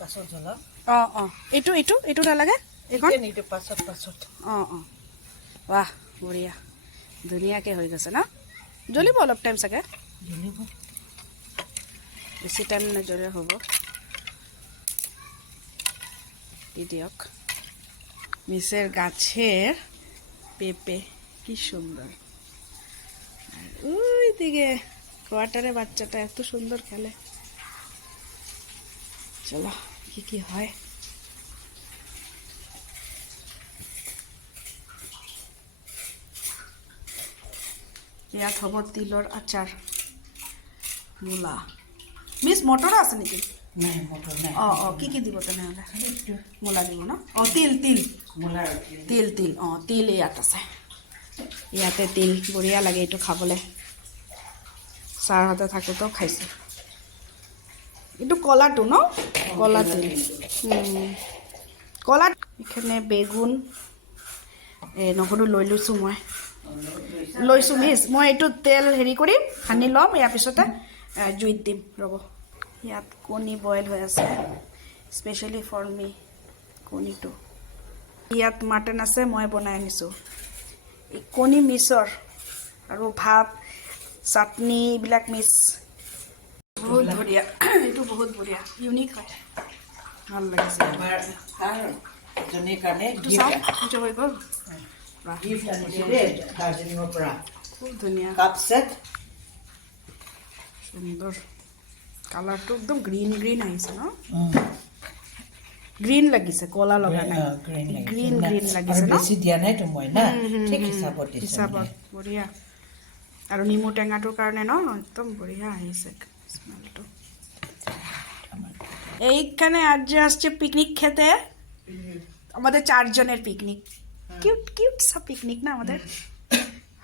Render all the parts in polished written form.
পাছত জ্বলাম। অঁ অঁ এইটো নালাগে এইখন পাছত অঁ অঁ বাহ বঢ়িয়া ধুনীয়াকৈ হৈ গৈছে ন জ্বলিব অলপ টাইম চাগে জ্বলিব বেছি টাইম নজ্বলে হ'ব দি দিয়ক মিসের গাছের পেঁপে কি সুন্দর আর ওই দিকে কোয়ার্টারে বাচ্চাটা এত সুন্দর খেলে চলো কি হয় ইয়াত হ'ব তিলৰ আচাৰ মূলা মিছ মটৰ আছে নেকি নাই মটৰ নাই অঁ কি দিব তেনেহ'লে মূলা দিব ন অঁ তিল অঁ তিল ইয়াত আছে ইয়াতে তিল বঢ়িয়া লাগে এইটো খাবলৈ ছাৰহঁতে থাকোঁতেও খাইছোঁ এইটো কলাটো ন কলা তিল কলা এখানে বেগুন নহৰু লৈ লৈছোঁ মই লৈছোঁ মিছ মই এইটো তেল হেৰি কৰিম সানি ল'ম ইয়াৰ পিছতে জুইত দিম ৰ'ব ইয়াত কণী বইল হৈ আছে স্পেচিয়েলি ফৰ মি কণীটো ইয়াত মাটন আছে মই বনাই আনিছোঁ এই কণী মিক্সৰ আৰু ভাত চাটনি এইবিলাক মিক্স বহুত বঢ়িয়া এইটো বহুত বঢ়িয়া ইউনিক হয় ভাল লাগিছে জনীৰ কাৰণে এইটো হৈ গ'ল গিফ্ট আনিছে দেই দাৰ্জিলিঙৰ পৰা খুব ধুনীয়া কাপ ছেট সুন্দৰ কালাৰটো একদম গ্ৰীণ আহিছে ন গ্ৰীণ লাগিছে কলা লগা নাই গ্ৰীণ লাগিছে ন বেছি দিয়া নাই তো মই না ঠিক হিচাপত বঢ়িয়া আৰু নিমু টেঙাটোৰ কাৰণে ন একদম বঢ়িয়া আহিছে স্মেলটো এইখানে আজ আসছে পিকনিক খেতে আমাদের 4 জনের পিকনিক কিউট সা পিকনিক না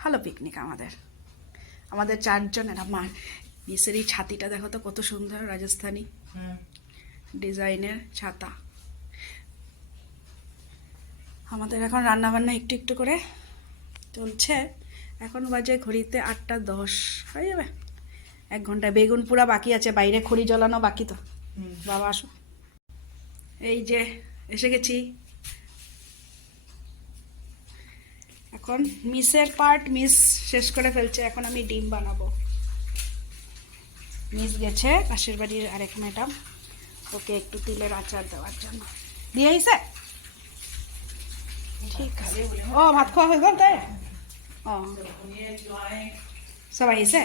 ভালো পিকনিক আমাদের 4 জনের আমার নিচের এই ছাতিটা দেখো তো কত সুন্দর রাজস্থানী ডিজাইনের ছাতা আমাদের এখন রান্না বান্না একটু করে চলছে এখন বাজে ঘড়িতে 8:10 হয়ে যাবে 1 ঘন্টা বেগুন পুরা বাকি আছে বাইরে খড়ি জ্বালানো বাকি তো বাবা আসো এই যে এসে গেছি এখন মিসের পার্ট মিস শেষ করে ফেলছে এখন আমি ডিম বানাবো মিস গেছে পাশের বাড়ির আরেক ম্যাডাম ওকে একটু তিলের আচার দেওয়ার জন্য দিয়ে আইছে ঠিক আছে ও ভাত খাওয়া হয়ে গেল তাই ও সব আহিছে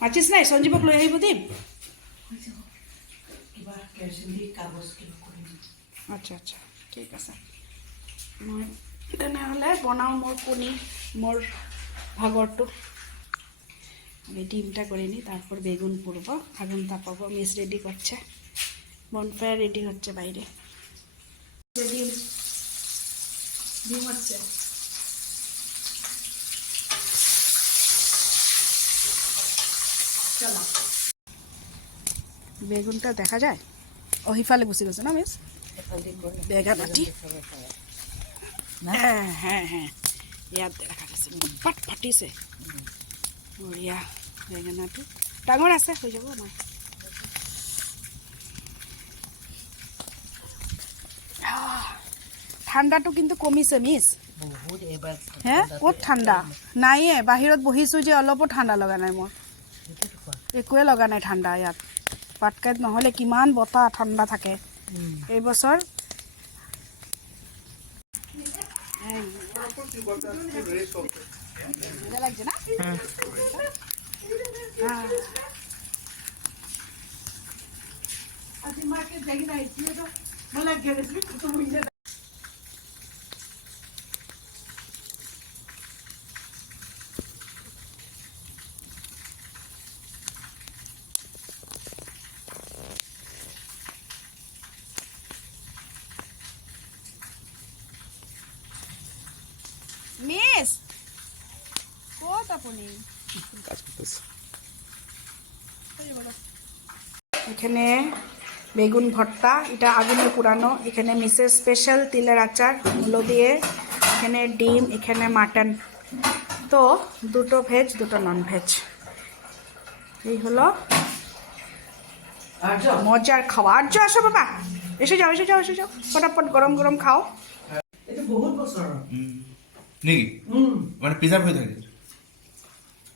মাচিছ নাই সঞ্জীৱক লৈ আহিব দিম আচ্ছা ঠিক আছে মই তেনেহ'লে বনাওঁ মোৰ কণী মোৰ ভাগৰটো আমি ডিমটা করে নিই তারপর বেগুন পুড়ব আগুন তাপাবো মিস রেডি করছে বনফায়ার রেডি হচ্ছে বাইরে ডিম হচ্ছে চলো বেগুনটা দেখা যায় ও হিফালে গুছি গেছে না মিস বেগানাটি হ্যাঁ ইয়াত দেখা গেছে পাট ফাটিছে বঢ়িয়া বেঙেনাটো ডাঙৰ আছে হৈ যাব আমাৰ ঠাণ্ডাটো কিন্তু কমিছে মিছ হে ক'ত ঠাণ্ডা নাইয়ে বাহিৰত বহিছোঁ যে অলপো ঠাণ্ডা লগা নাই মোৰ একোৱে লগা নাই ঠাণ্ডা ইয়াত পাটকাইত নহ'লে কিমান বতাহ ঠাণ্ডা থাকে এই বছৰ লাগছে না আজি মাকে দেখি না ইচ্ছে তো বলা গেছে তো বুঝে মিস কত আপনি কাজ করতেছ এখানে বেগুন ভর্তা এটা আগুনে পুরানো এখানে মিসেস স্পেশাল তিলের আচার মূলো দিয়ে এখানে ডিম এখানে মাটন তো দুটো ভেজ দুটো নন ভেজ এই হলো আর মজার খাওয়া। আর আসো বাবা, এসে যাও এসে যাও এসে যাও, ফটাফট গরম গরম খাও। এটা বহুত বছৰৰ নেকি মানে প্রিজার্ভ হয়ে থাকে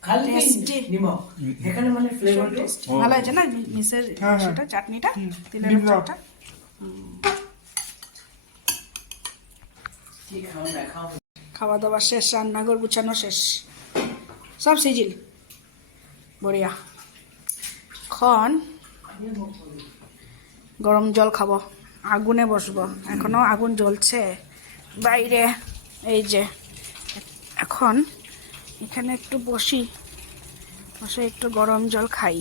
খালি Tasty. নিমখ সেইকাৰণে মানে ফ্লেভাৰটো ভালো হয়েছে না মিসের হ্যাঁ, হ্যাঁ। সেটা চাটনিটা, তিলের ডিম দাও। চাটটা। কি খাও না খাও খাওয়া দাওয়া শেষ, রান্নাঘর গুছানো শেষ, সব সিজিল বড়িয়া। এখন গরম জল খাবো, আগুনে বসবো, এখনো আগুন জ্বলছে বাইরে। এই যে এখন এখানে একটু বসি, বসে একটু গরম জল খাই।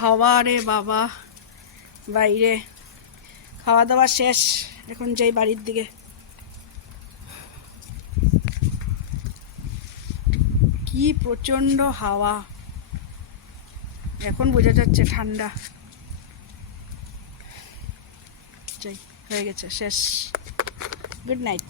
হাওয়া রে বাবা বাইরে, খাওয়া দাওয়া শেষ, এখন যাই বাড়ির দিকে। কি প্রচন্ড হাওয়া, এখন বোঝা যাচ্ছে ঠান্ডা। যাই, হয়ে গেছে, শেষ। Good night.